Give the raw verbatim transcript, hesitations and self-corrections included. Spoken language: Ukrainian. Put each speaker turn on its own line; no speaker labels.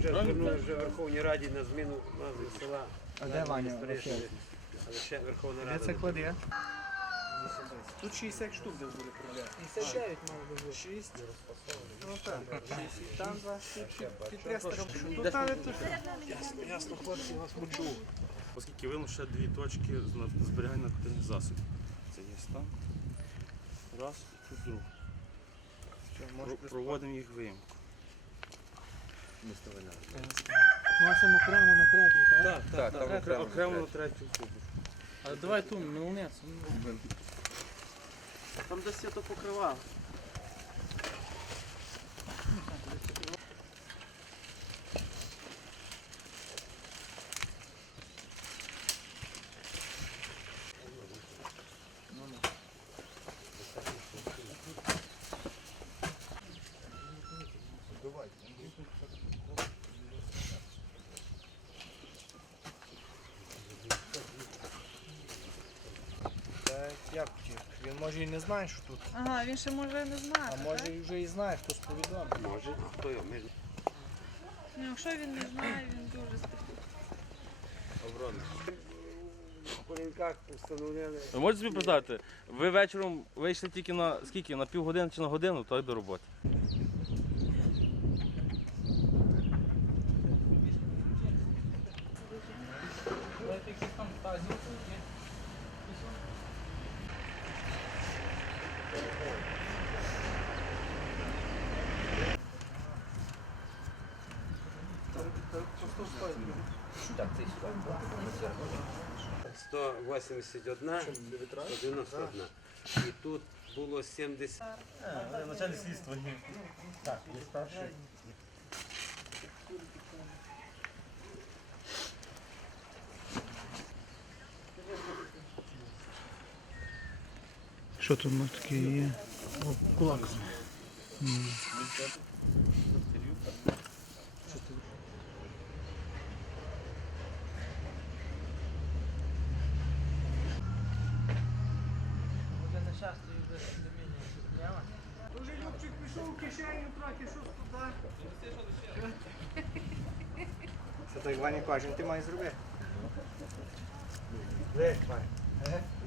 вже звернули вже в Верховній Раді на зміну назви села.
А де Ваня?
Але ще Верховна
Де
Рада.
це кладе? Тут шістдесят штук десь буде проблема.
шістдесят дев'ять мало би бути.
шість. Ну так, шість. Там два, під триста. Тут навіть тут.
Ясно, ясно, хлопці, вас почув.
Оскільки видно ще дві точки з зберігання наркотичних засобів. Це є там. Раз і тут друг. Про- Проводимо їх виїмку.
Носимо окремо на третій, так?
Так, так, так, окремо, окремо на третю кубу.
Але давай ту, мілнець.
Там десь я то покривав.
Та як втік? Він може і не знає, що тут.
Ага, він ще може не знати.
А може і вже і знає, хтось повідомив.
Може, хто його? Ми ж
Ну, якщо він не знає, він дуже стихий.
оборонник. В Полінках встановили.
Ви можете собі представити, ви вечором вийшли тільки на скільки? На півгодини чи на годину, то й до роботи.
сто вісімдесят один, сто дев'яносто один. І тут було сімдесят.
Начальник слідства. Так, є старший.
Що тут у нас таке є?
Кулак.
Дуже Любчик пішов у кишеню трохи, що туди. Це так Ваня каже, ти маєш зробити. Де, Ваня?